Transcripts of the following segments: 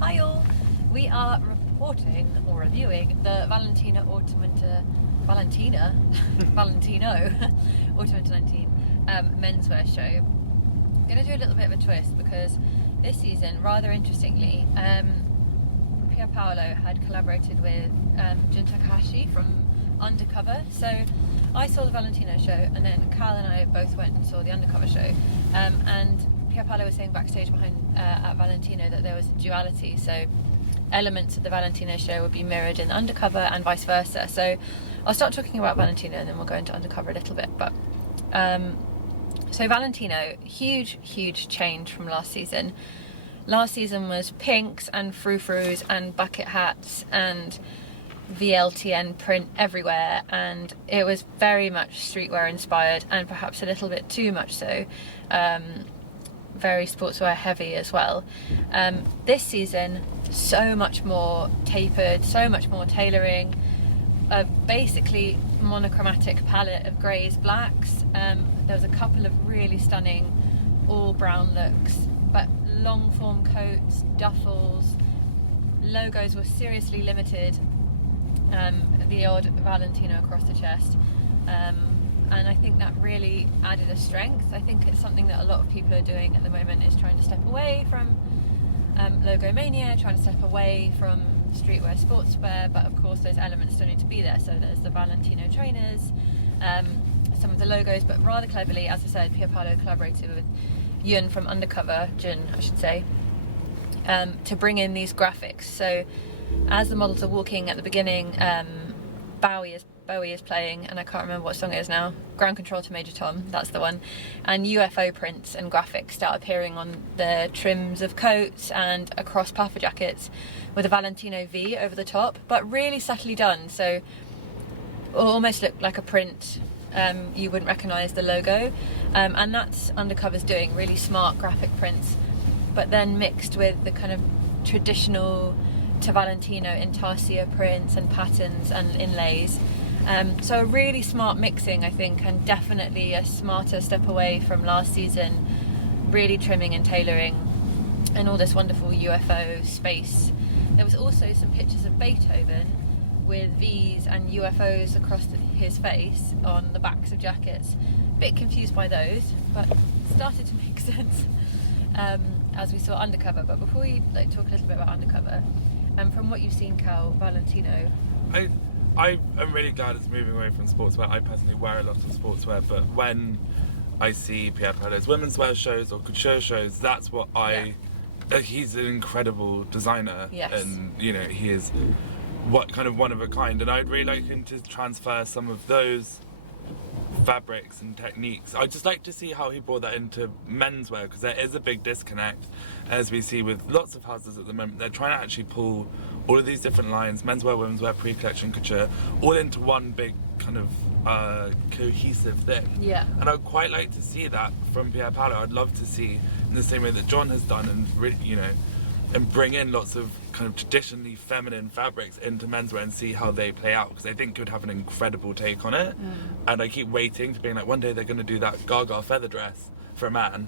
Hi all! We are reporting or reviewing the Valentino Autumn-Winter 19 menswear show. I'm going to do a little bit of a twist because this season, rather interestingly, Pier Paolo had collaborated with Jun Takahashi from Undercover. So I saw the Valentino show and then Cal and I both went and saw the Undercover show, and Pier Paolo was saying backstage behind at Valentino that there was a duality, so elements of the Valentino show would be mirrored in the Undercover and vice versa. So I'll start talking about Valentino and then we'll go into Undercover a little bit. But so Valentino, huge change from last season. Last season was pinks and frou-frous and bucket hats and VLTN print everywhere, and it was very much streetwear inspired and perhaps a little bit too much so. Very sportswear heavy as well. This season, so much more tapered, so much more tailoring, basically monochromatic palette of greys, blacks. There was a couple of really stunning all brown looks, but long form coats, duffels, logos were seriously limited. The odd Valentino across the chest. And I think that really added a strength. I think it's something that a lot of people are doing at the moment, is trying to step away from logo mania, trying to step away from streetwear, sportswear, but of course those elements still need to be there. So there's the Valentino trainers, some of the logos, but rather cleverly, as I said, Pier Paolo collaborated with Jun from Undercover, I should say, to bring in these graphics. So as the models are walking at the beginning, Bowie is playing, and I can't remember what song it is now. Ground Control to Major Tom, that's the one. And UFO prints and graphics start appearing on the trims of coats and across puffer jackets with a Valentino V over the top, but really subtly done. So it almost looked like a print. You wouldn't recognise the logo. And that's Undercover's doing, really smart graphic prints, but then mixed with the kind of traditional to Valentino intarsia prints and patterns and inlays. So a really smart mixing, I think, and definitely a smarter step away from last season, really trimming and tailoring and all this wonderful UFO space. There was also some pictures of Beethoven with V's and UFOs across his face on the backs of jackets. Bit confused by those, but started to make sense as we saw Undercover. But before we talk a little bit about Undercover, from what you've seen, Cal, Valentino, I am really glad it's moving away from sportswear. I personally wear a lot of sportswear, but when I see Pier Paolo's women's wear shows or couture shows, that's what he's an incredible designer. Yes. And he is one of a kind, and I'd really like him to transfer some of those fabrics and techniques. I'd just like to see how he brought that into menswear, because there is a big disconnect, as we see with lots of houses at the moment. They're trying to actually pull all of these different lines, menswear, womenswear, pre-collection, couture, all into one big kind of cohesive thing. Yeah. And I'd quite like to see that from Pier Paolo. I'd love to see, in the same way that John has done, and bring in lots of kind of traditionally feminine fabrics into menswear and see how they play out, because I think it would have an incredible take on it. And I keep waiting to being like, one day they're going to do that Gaga feather dress for a man.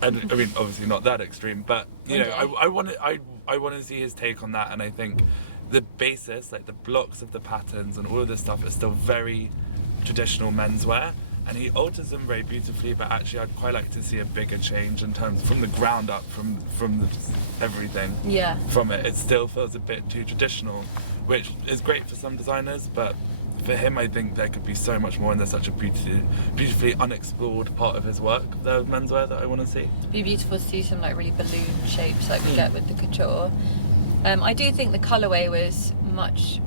And I mean, obviously not that extreme, but I want to see his take on that. And I think the basis, like the blocks of the patterns and all of this stuff, is still very traditional menswear, and he alters them very beautifully. But actually, I'd quite like to see a bigger change in terms from the ground up, from everything. Yeah. From it still feels a bit too traditional, which is great for some designers, but for him, I think there could be so much more, and there's such a beautifully unexplored part of his work, the menswear, that I want to see. It'd be beautiful to see some really balloon shapes like we get with the couture. I do think the colourway was much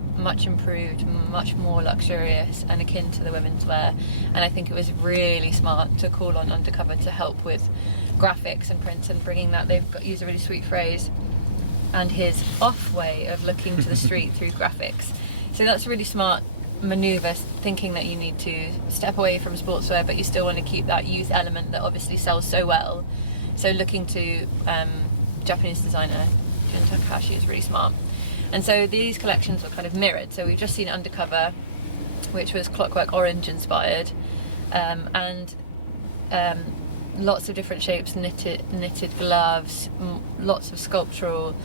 improved, much more luxurious and akin to the women's wear, and I think it was really smart to call on Undercover to help with graphics and prints and bringing that. They've used a really sweet phrase, and his off way of looking to the street through graphics. So that's a really smart manoeuvre, thinking that you need to step away from sportswear but you still want to keep that youth element that obviously sells so well. So looking to Japanese designer Jun Takahashi is really smart. And so these collections were kind of mirrored. So we've just seen Undercover, which was Clockwork Orange inspired, and lots of different shapes, knitted gloves, lots of sculptural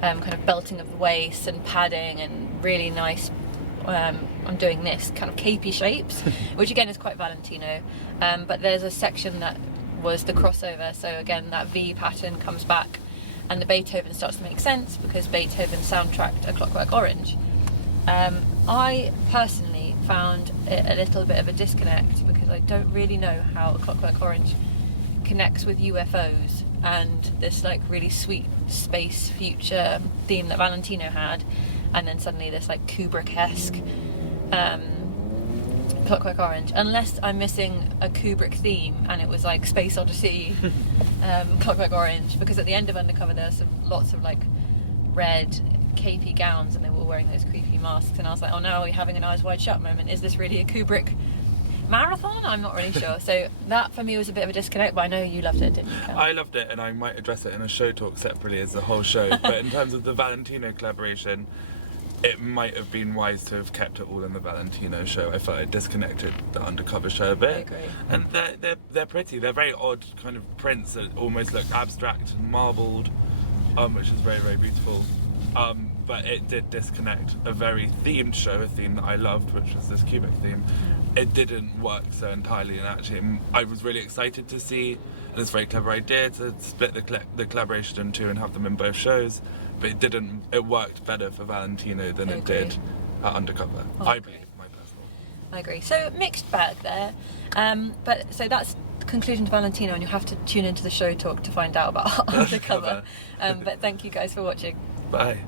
kind of belting of the waist and padding and really nice. I'm doing this kind of capey shapes, which again is quite Valentino, but there's a section that was the crossover, so again that V pattern comes back and the Beethoven starts to make sense because Beethoven soundtracked A Clockwork Orange. I personally found it a little bit of a disconnect because I don't really know how A Clockwork Orange connects with UFOs and this like really sweet space future theme that Valentino had, and then suddenly this like Kubrick-esque Clockwork Orange, unless I'm missing a Kubrick theme and it was like Space Odyssey, Clockwork Orange, because at the end of Undercover there's lots of like red capey gowns and they were wearing those creepy masks, and I was like, oh no, are we having an Eyes Wide Shut moment? Is this really a Kubrick marathon? I'm not really sure. So that for me was a bit of a disconnect, but I know you loved it, didn't you, Kel? I loved it, and I might address it in a show talk separately as a whole show. But in terms of the Valentino collaboration, it might have been wise to have kept it all in the Valentino show. I felt it disconnected the Undercover show a bit. I agree. And they're pretty. They're very odd kind of prints that almost look abstract and marbled, which is very, very beautiful. But it did disconnect a very themed show, a theme that I loved, which was this Kubrick theme. It didn't work so entirely, and actually I was really excited to see, and it's a very clever idea to split the collaboration in two and have them in both shows, but it worked better for Valentino than it did at Undercover. I believe, my personal. I agree. So mixed bag there, but so that's the conclusion to Valentino, and you'll have to tune into the show talk to find out about Undercover. But thank you guys for watching. Bye.